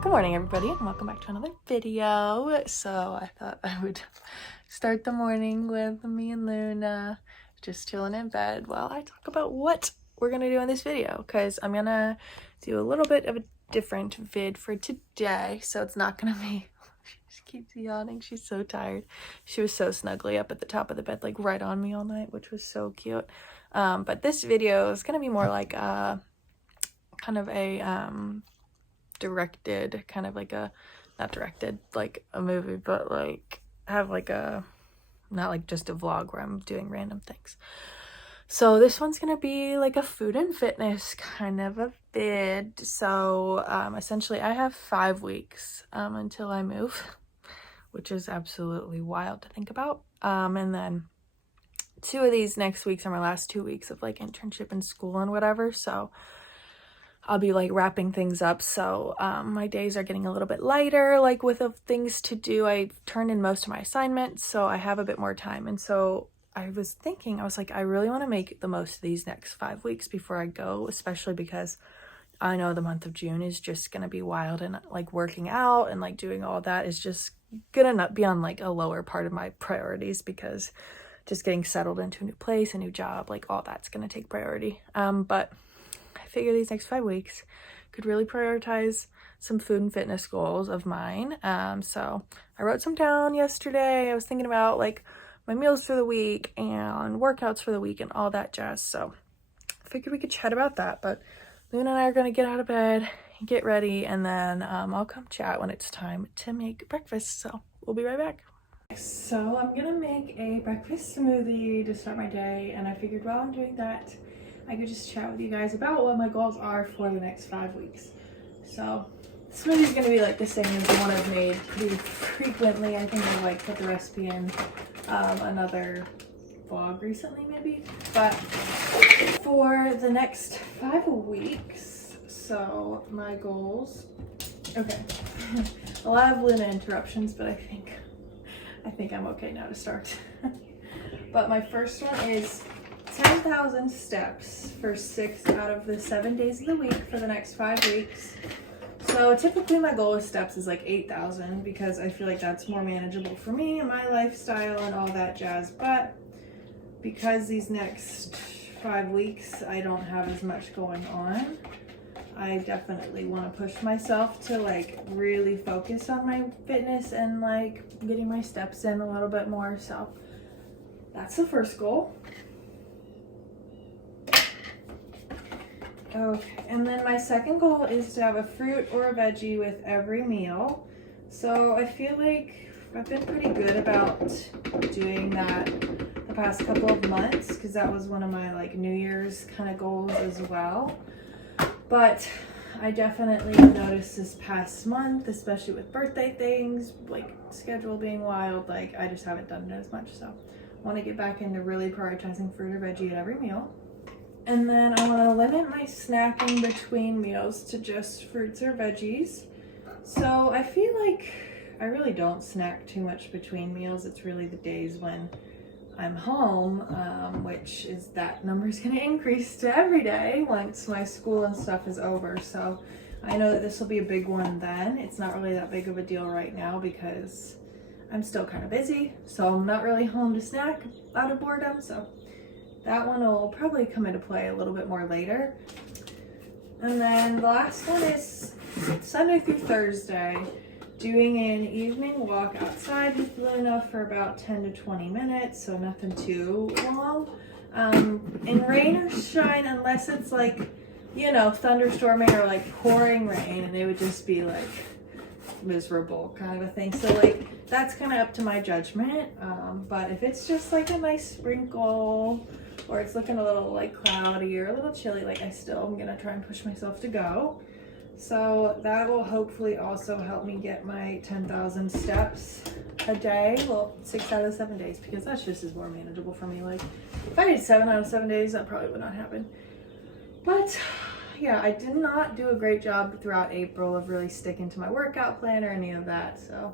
Good morning, everybody, and welcome back to another video. So I thought I would start the morning with me and Luna just chilling in bed while I talk about what we're gonna do in this video, because I'm gonna do a little bit of a different vid for today. So it's not gonna be she keeps yawning, she's so tired. She was so snuggly up at the top of the bed, like right on me all night, which was so cute. But this video is gonna be more like kind of a directed, kind of like a, not directed like a movie, but like have like a, not like just a vlog where I'm doing random things. So this one's gonna be like a food and fitness kind of a vid. So essentially I have 5 weeks until I move, which is absolutely wild to think about. And then 2 of these next weeks are my last 2 weeks of like internship and school and whatever. So I'll be like wrapping things up. So my days are getting a little bit lighter, like with things to do. I turned in most of my assignments, so I have a bit more time. And so I was thinking, I was like, I really want to make the most of these next 5 weeks before I go, especially because I know the month of June is just going to be wild, and like working out and like doing all that is just gonna not be on like a lower part of my priorities, because just getting settled into a new place, a new job, like all that's going to take priority. But I figure these next 5 weeks could really prioritize some food and fitness goals of mine. So I wrote some down yesterday. I was thinking about like my meals for the week and workouts for the week and all that jazz. So I figured we could chat about that. But Luna and I are going to get out of bed, get ready, and then I'll come chat when it's time to make breakfast. So we'll be right back. So I'm going to make a breakfast smoothie to start my day. And I figured while I'm doing that, I could just chat with you guys about what my goals are for the next 5 weeks. So the smoothie is going to be like the same as the one I've made pretty frequently. I think I like put the recipe in another vlog recently maybe. But for the next 5 weeks, so my goals, okay, a lot of Luna interruptions, but I think I'm okay now to start. But my first one is 10,000 steps for 6 out of the 7 days of the week for the next 5 weeks. So typically my goal with steps is like 8,000, because I feel like that's more manageable for me and my lifestyle and all that jazz. But because these next 5 weeks I don't have as much going on, I definitely want to push myself to like really focus on my fitness and like getting my steps in a little bit more. So that's the first goal. Okay, and then my second goal is to have a fruit or a veggie with every meal. So I feel like I've been pretty good about doing that the past couple of months, because that was one of my like New Year's kind of goals as well. But I definitely noticed this past month, especially with birthday things, like schedule being wild, like I just haven't done it as much. So I want to get back into really prioritizing fruit or veggie at every meal. And then I want to limit my snacking between meals to just fruits or veggies. So I feel like I really don't snack too much between meals. It's really the days when I'm home, which is that number is going to increase to every day once my school and stuff is over. So I know that this will be a big one then. It's not really that big of a deal right now because I'm still kind of busy. So I'm not really home to snack out of boredom. So that one will probably come into play a little bit more later. And then the last one is Sunday through Thursday, doing an evening walk outside with Luna for about 10 to 20 minutes, so nothing too long. In rain or shine, unless it's like, you know, thunderstorming or like pouring rain, and it would just be like miserable kind of a thing. So like that's kind of up to my judgment. But if it's just like a nice sprinkle, or it's looking a little like cloudy or a little chilly, like I still am gonna try and push myself to go. So that will hopefully also help me get my 10,000 steps a day. Well, 6 out of 7 days, because that's just as more manageable for me. Like if I did 7 out of 7 days, that probably would not happen. But yeah, I did not do a great job throughout April of really sticking to my workout plan or any of that. So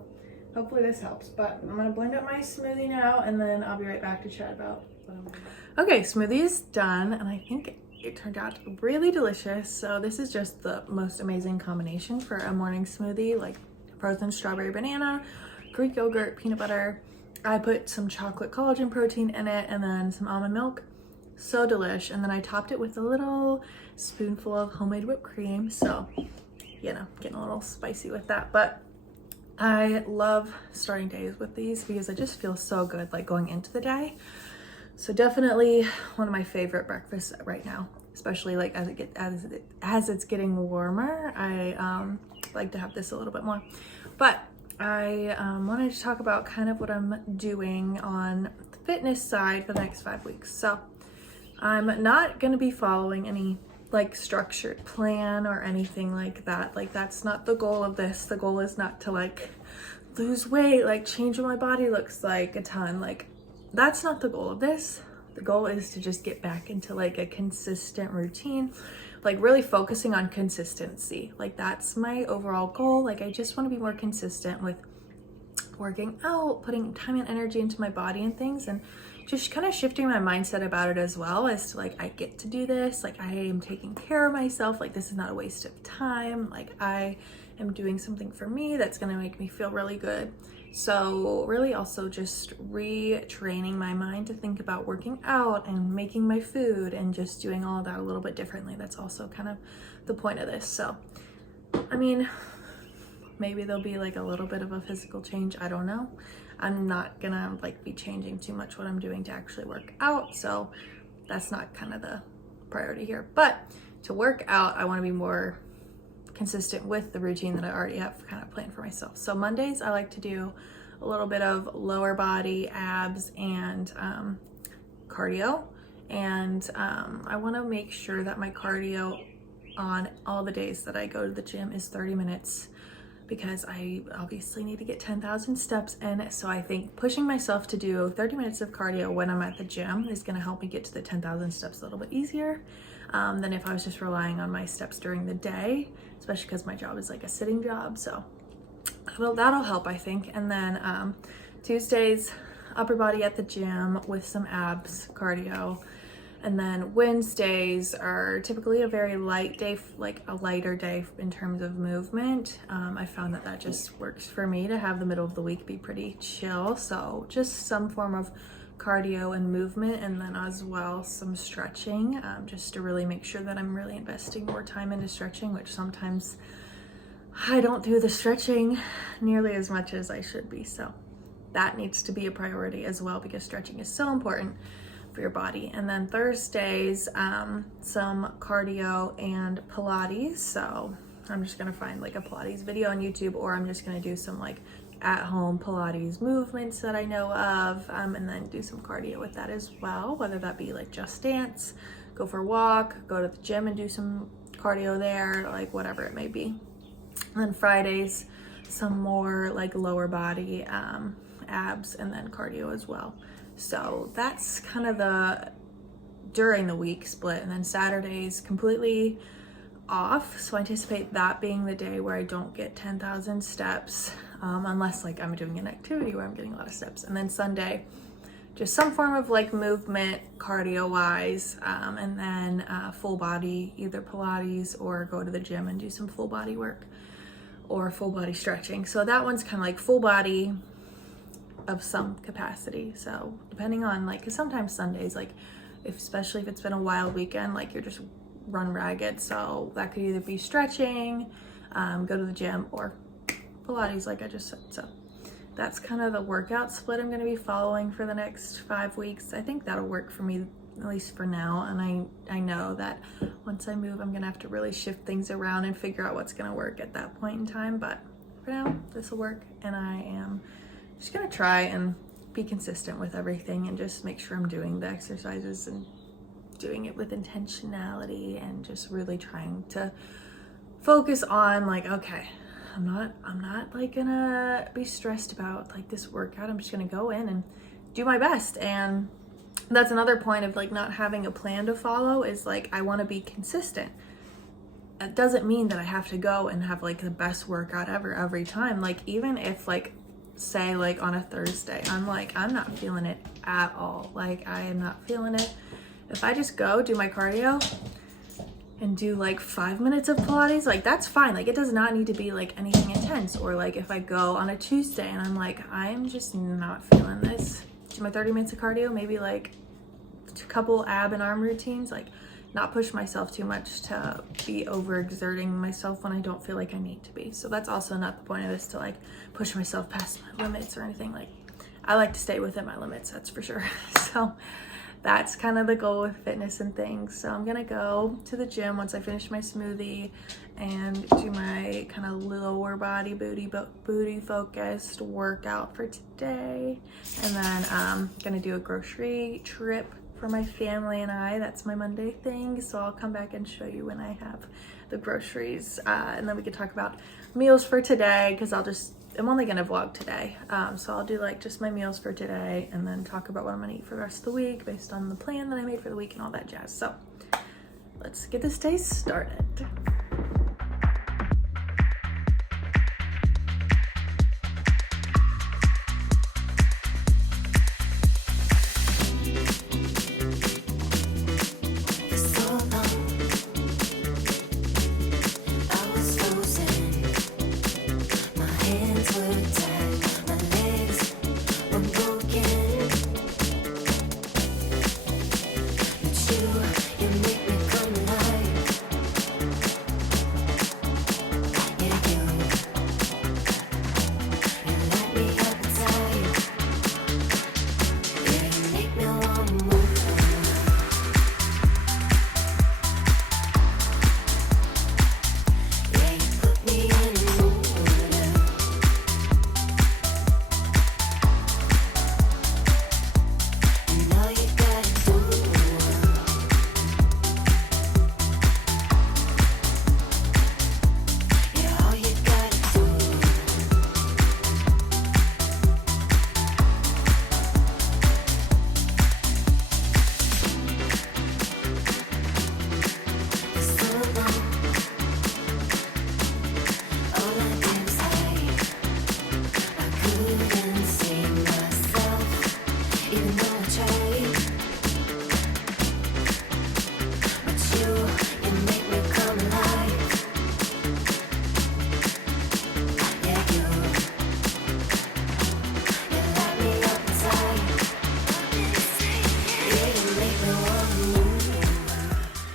hopefully this helps. But I'm gonna blend up my smoothie now, and then I'll be right back to chat about what I'm doing. Okay, smoothie is done, and I think it turned out really delicious. So this is just the most amazing combination for a morning smoothie, like frozen strawberry banana, Greek yogurt, peanut butter. I put some chocolate collagen protein in it and then some almond milk. So delish. And then I topped it with a little spoonful of homemade whipped cream. So, you know, getting a little spicy with that. But I love starting days with these because I just feel so good like going into the day. So definitely one of my favorite breakfasts right now, especially like as it's getting warmer. I like to have this a little bit more. But I wanted to talk about kind of what I'm doing on the fitness side for the next 5 weeks. So I'm not going to be following any like structured plan or anything like that. Like that's not the goal of this. The goal is not to like lose weight, like change what my body looks like a ton. Like that's not the goal of this. The goal is to just get back into like a consistent routine, like really focusing on consistency. Like that's my overall goal. Like I just want to be more consistent with working out, putting time and energy into my body and things, and just kind of shifting my mindset about it as well, as to like I get to do this, like I am taking care of myself, like this is not a waste of time, like I am doing something for me that's going to make me feel really good. So really also just retraining my mind to think about working out and making my food and just doing all of that a little bit differently. That's also kind of the point of this. So I mean, maybe there'll be like a little bit of a physical change, I don't know. I'm not gonna like be changing too much what I'm doing to actually work out, so that's not kind of the priority here. But to work out, I want to be more consistent with the routine that I already have kind of planned for myself. So Mondays I like to do a little bit of lower body, abs, and cardio, and I want to make sure that my cardio on all the days that I go to the gym is 30 minutes, because I obviously need to get 10,000 steps in. So I think pushing myself to do 30 minutes of cardio when I'm at the gym is going to help me get to the 10,000 steps a little bit easier than if I was just relying on my steps during the day, especially because my job is like a sitting job. So well, that'll help, I think. And then Tuesdays, upper body at the gym with some abs cardio. And then Wednesdays are typically a very light day, like a lighter day in terms of movement. I found that that just works for me to have the middle of the week be pretty chill. So just some form of cardio and movement, and then as well some stretching, just to really make sure that I'm really investing more time into stretching, which sometimes I don't do the stretching nearly as much as I should be. So that needs to be a priority as well, because stretching is so important for your body. And then Thursdays, some cardio and Pilates. So I'm just gonna find like a Pilates video on YouTube, or I'm just gonna do some like at-home Pilates movements that I know of, and then do some cardio with that as well, whether that be like just dance, go for a walk, go to the gym and do some cardio there, like whatever it may be. And then Fridays, some more like lower body, abs, and then cardio as well. So that's kind of the during the week split. And then Saturdays completely off. So I anticipate that being the day where I don't get 10,000 steps, unless like I'm doing an activity where I'm getting a lot of steps. And then Sunday, just some form of like movement cardio wise, and then full body, either Pilates or go to the gym and do some full body work or full body stretching. So that one's kind of like full body of some capacity. So depending on like, cause sometimes Sundays, like especially if it's been a wild weekend, like you're just run ragged. So that could either be stretching, go to the gym, or Pilates like I just said. So that's kind of the workout split I'm going to be following for the next 5 weeks. I think that'll work for me, at least for now. And I know that once I move, I'm going to have to really shift things around and figure out what's going to work at that point in time. But for now, this will work. And I am just gonna try and be consistent with everything and just make sure I'm doing the exercises and doing it with intentionality, and just really trying to focus on like, okay, I'm not like gonna be stressed about like this workout. I'm just gonna go in and do my best. And that's another point of like not having a plan to follow, is like I want to be consistent. It doesn't mean that I have to go and have like the best workout ever every time. Like even if like say like on a Thursday I'm not feeling it at all, like I am not feeling it, if I just go do my cardio and do like 5 minutes of Pilates, like that's fine. Like it does not need to be like anything intense. Or like if I go on a Tuesday and I'm like, I am just not feeling this, do my 30 minutes of cardio, maybe like a couple ab and arm routines, like not push myself too much to be overexerting myself when I don't feel like I need to be. So that's also not the point of this, to like push myself past my limits or anything. Like I like to stay within my limits, that's for sure. So that's kind of the goal with fitness and things. So I'm gonna go to the gym once I finish my smoothie and do my kind of lower body booty focused workout for today. And then I'm gonna do a grocery trip for my family and I. That's my Monday thing. So I'll come back and show you when I have the groceries. And then we can talk about meals for today, because I'm only gonna vlog today. So I'll do like just my meals for today and then talk about what I'm gonna eat for the rest of the week based on the plan that I made for the week and all that jazz. So let's get this day started.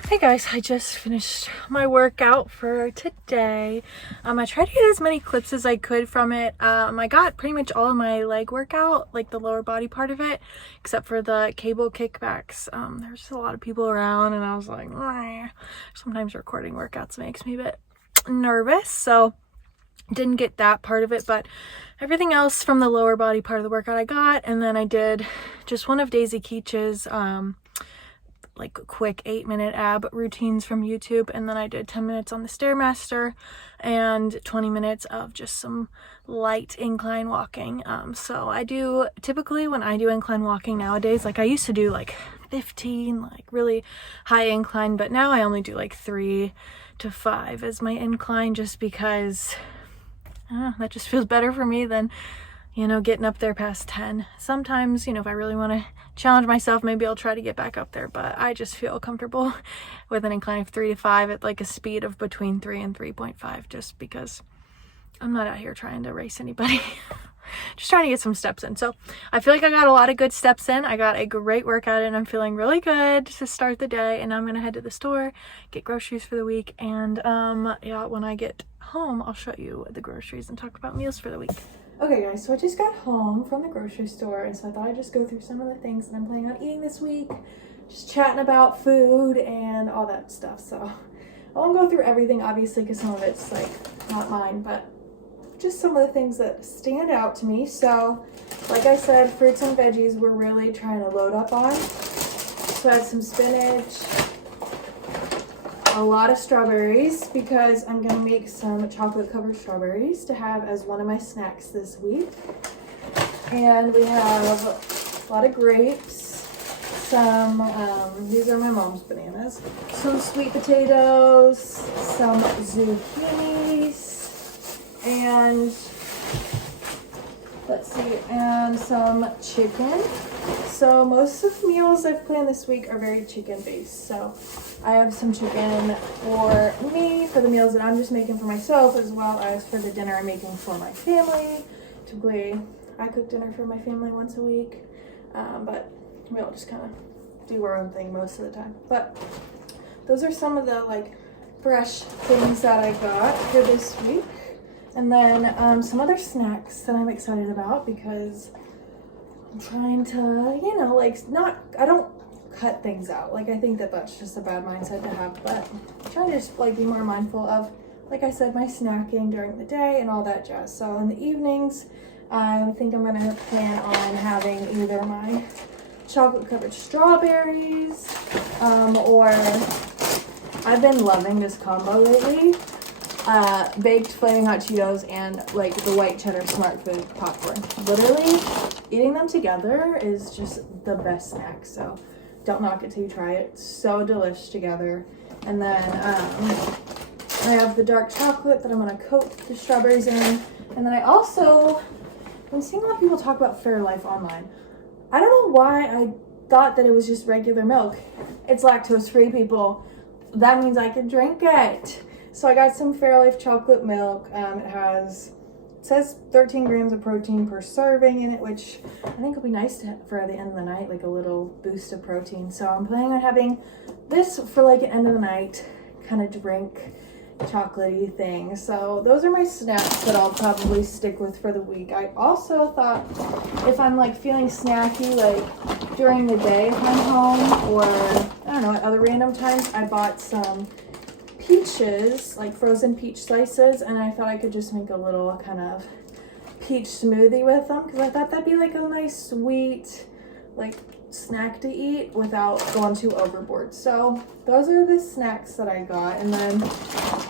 Hey guys, I just finished my workout for today. I tried to get as many clips as I could from it. I got pretty much all of my leg workout, like the lower body part of it, except for the cable kickbacks. There's just a lot of people around and I was like, sometimes recording workouts makes me a bit nervous, so didn't get that part of it, but everything else from the lower body part of the workout I got. And then I did just one of Daisy Keach's like quick 8-minute ab routines from YouTube, and then I did 10 minutes on the Stairmaster and 20 minutes of just some light incline walking. So I do, typically when I do incline walking nowadays, like I used to do like 15, like really high incline, but now I only do like 3 to 5 as my incline, just because that just feels better for me than, you know, getting up there past 10. Sometimes, you know, if I really want to challenge myself, maybe I'll try to get back up there, but I just feel comfortable with an incline of 3 to 5 at like a speed of between 3 and 3.5, just because I'm not out here trying to race anybody. Just trying to get some steps in. So I feel like I got a lot of good steps in. I got a great workout and I'm feeling really good to start the day. And now I'm gonna head to the store, get groceries for the week, and yeah, when I get home I'll show you the groceries and talk about meals for the week. Okay guys, so I just got home from the grocery store, and so I thought I'd just go through some of the things that I'm planning on eating this week, just chatting about food and all that stuff. So I won't go through everything obviously because some of it's like not mine, but just some of the things that stand out to me. So like I said, fruits and veggies we're really trying to load up on. So I had some spinach, a lot of strawberries, because I'm gonna make some chocolate covered strawberries to have as one of my snacks this week. And we have a lot of grapes, some these are my mom's bananas, some sweet potatoes, some zucchinis, and let's see, and some chicken. So most of the meals I've planned this week are very chicken based. So I have some chicken for me, for the meals that I'm just making for myself, as well as for the dinner I'm making for my family. Typically, I cook dinner for my family once a week, but we all just kind of do our own thing most of the time. But those are some of the like fresh things that I got for this week. And then some other snacks that I'm excited about because I'm trying to, you know, like I don't cut things out. Like I think that that's just a bad mindset to have, but I'm trying to just like be more mindful of, like I said, my snacking during the day and all that jazz. So in the evenings, I think I'm gonna plan on having either my chocolate covered strawberries, or I've been loving this combo lately. Baked flaming hot Cheetos and like the white cheddar smart food popcorn. Literally eating them together is just the best snack. So don't knock it till you try it. It's so delish together. And then I have the dark chocolate that I'm gonna coat the strawberries in. And then I'm seeing a lot of people talk about Fairlife online. I don't know why I thought that it was just regular milk. It's lactose free, people. That means I can drink it. So I got some Fairlife chocolate milk. It says 13 grams of protein per serving in it, which I think will be nice for the end of the night, like a little boost of protein. So I'm planning on having this for like an end of the night kind of drink, chocolatey thing. So those are my snacks that I'll probably stick with for the week. I also thought if I'm like feeling snacky, like during the day if I'm home, or I don't know, at other random times, I bought some peaches, like frozen peach slices, and I thought I could just make a little kind of peach smoothie with them because I thought that'd be like a nice sweet like snack to eat without going too overboard. So those are the snacks that I got. And then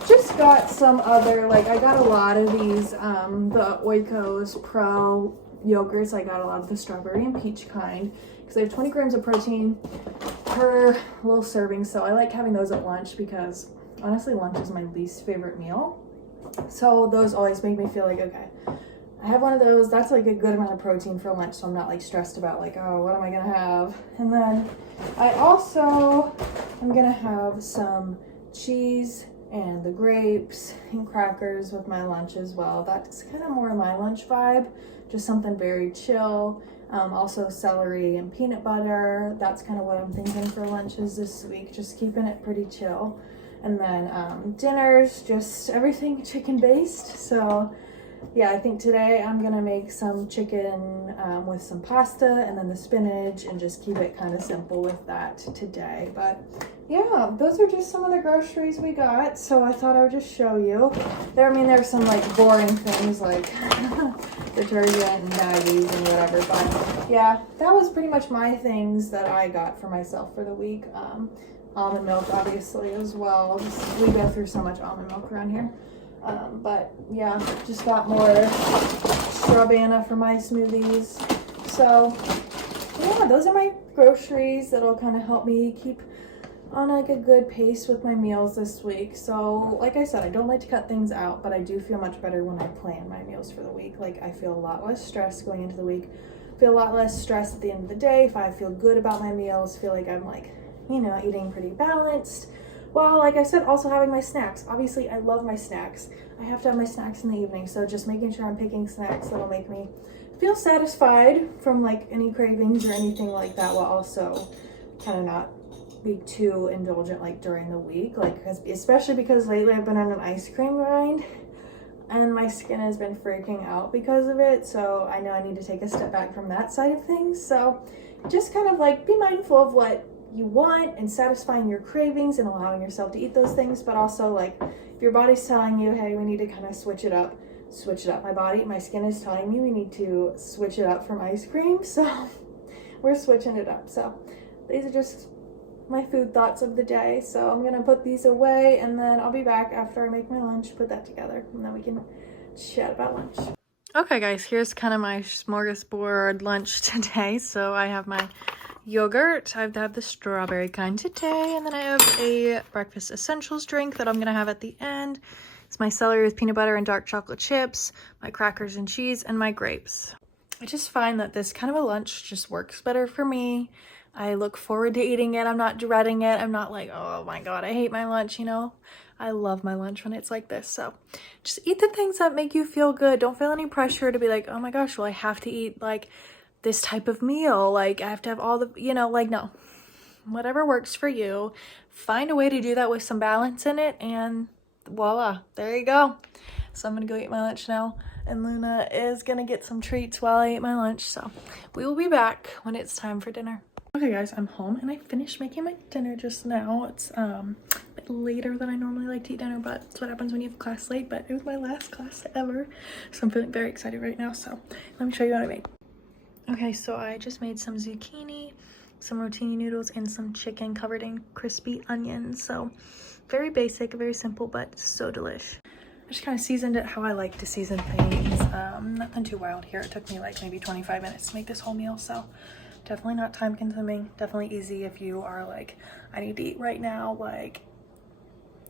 just got some other, like I got a lot of these the Oikos Pro yogurts. I got a lot of the strawberry and peach kind because they have 20 grams of protein per little serving. So I like having those at lunch because honestly, lunch is my least favorite meal. So those always make me feel like, okay, I have one of those. That's like a good amount of protein for lunch. So I'm not like stressed about like, oh, what am I going to have? And then I also am going to have some cheese and the grapes and crackers with my lunch as well. That's kind of more my lunch vibe. Just something very chill. Also celery and peanut butter. That's kind of what I'm thinking for lunches this week. Just keeping it pretty chill. And then dinners, just everything chicken based. So yeah, I think today I'm gonna make some chicken with some pasta and then the spinach and just keep it kind of simple with that today. But yeah, those are just some of the groceries we got. So I thought I would just show you. There's some like boring things like detergent and Maggies and whatever. But yeah, that was pretty much my things that I got for myself for the week. Almond milk obviously as well. We go through so much almond milk around here. But yeah, just got more Strawbana for my smoothies. So yeah, those are my groceries that'll kind of help me keep on like a good pace with my meals this week. So like I said, I don't like to cut things out, but I do feel much better when I plan my meals for the week. Like I feel a lot less stressed going into the week, feel a lot less stressed at the end of the day. If I feel good about my meals, feel like I'm like, you know, eating pretty balanced. Well, like I said, also having my snacks. Obviously, I love my snacks. I have to have my snacks in the evening, so just making sure I'm picking snacks that'll make me feel satisfied from like any cravings or anything like that, while also kind of not be too indulgent like during the week. Like, especially because lately I've been on an ice cream grind and my skin has been freaking out because of it. So I know I need to take a step back from that side of things. So just kind of like be mindful of what you want and satisfying your cravings and allowing yourself to eat those things, but also like if your body's telling you, hey, we need to kind of switch it up. My skin is telling me we need to switch it up from ice cream, so we're switching it up. So these are just my food thoughts of the day. So I'm gonna put these away and then I'll be back after I make my lunch, put that together, and then we can chat about lunch. Okay guys, here's kind of my smorgasbord lunch today. So I have my yogurt. I've had the strawberry kind today, and then I have a breakfast essentials drink that I'm gonna have at the end. It's my celery with peanut butter and dark chocolate chips, my crackers and cheese, and my grapes. I just find that this kind of a lunch just works better for me. I look forward to eating it. I'm not dreading it. I'm not like, oh my God, I hate my lunch, you know? I love my lunch when it's like this. So just eat the things that make you feel good. Don't feel any pressure to be like, oh my gosh, well, I have to eat like this type of meal. Like I have to have all the, you know, like no. Whatever works for you. Find a way to do that with some balance in it and voila, there you go. So I'm gonna go eat my lunch now, and Luna is gonna get some treats while I eat my lunch. So we will be back when it's time for dinner. Okay guys, I'm home and I finished making my dinner just now. It's a bit later than I normally like to eat dinner, but it's what happens when you have class late. But it was my last class ever, so I'm feeling very excited right now. So let me show you what I made. Okay, so I just made some zucchini, some rotini noodles, and some chicken covered in crispy onions. So very basic, very simple, but so delish. I just kind of seasoned it how I like to season things. Nothing too wild here. It took me like maybe 25 minutes to make this whole meal, so definitely not time consuming. Definitely easy if you are like, I need to eat right now. Like,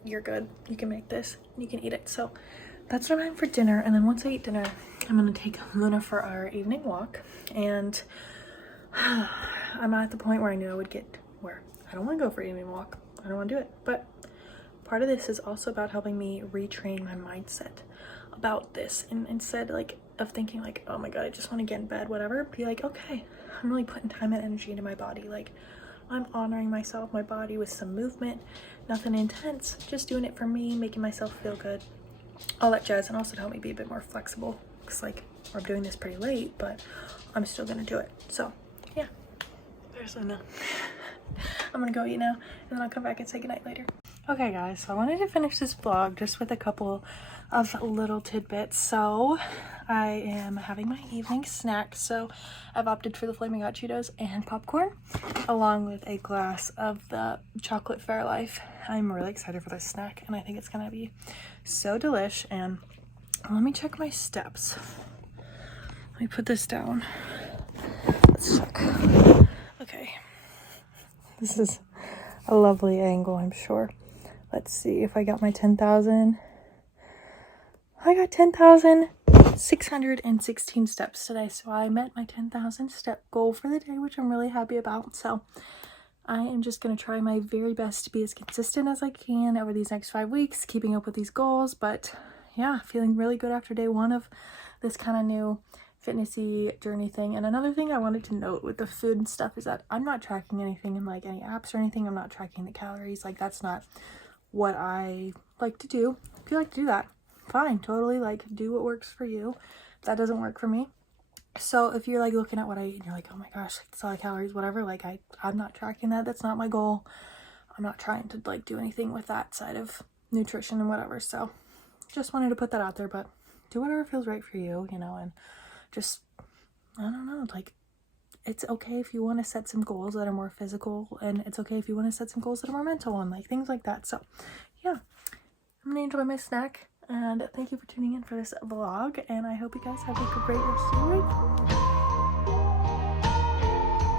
you're good. You can make this and you can eat it. So that's what I'm having for dinner. And then once I eat dinner, I'm gonna take Luna for our evening walk. And I'm at the point where I knew I would get where I don't want to go for an evening walk. I don't want to do it. But part of this is also about helping me retrain my mindset about this. And instead like of thinking like, oh my God, I just want to get in bed, whatever, be like, okay, I'm really putting time and energy into my body. Like I'm honoring myself, my body with some movement, nothing intense, just doing it for me, making myself feel good, all that jazz. And also to help me be a bit more flexible because like I'm doing this pretty late, but I'm still gonna do it. So yeah, there's Luna. I'm gonna go eat now and then I'll come back and say goodnight later. Okay guys, so I wanted to finish this vlog just with a couple of little tidbits. So I am having my evening snack. So I've opted for the Flaming Hot Cheetos and popcorn along with a glass of the chocolate Fairlife. I'm really excited for this snack and I think it's gonna be so delish. And let me check my steps. Let me put this down. Let's check. Okay. This is a lovely angle, I'm sure. Let's see if I got my 10,000. I got 10,616 steps today. So I met my 10,000 step goal for the day, which I'm really happy about. So I am just going to try my very best to be as consistent as I can over these next 5 weeks, keeping up with these goals. But yeah, feeling really good after day one of this kind of new fitnessy journey thing. And another thing I wanted to note with the food and stuff is that I'm not tracking anything in like any apps or anything. I'm not tracking the calories. Like that's not what I like to do. If you like to do that, fine, totally, like do what works for you. That doesn't work for me. So if you're like looking at what I eat and you're like, oh my gosh, it's a lot of calories, whatever, like I'm not tracking that. That's not my goal. I'm not trying to like do anything with that side of nutrition and whatever. So just wanted to put that out there, but do whatever feels right for you, you know, and just, I don't know, like it's okay if you want to set some goals that are more physical, and it's okay if you want to set some goals that are more mental and like things like that. So yeah, I'm gonna enjoy my snack, and thank you for tuning in for this vlog, and I hope you guys have a great rest of your week.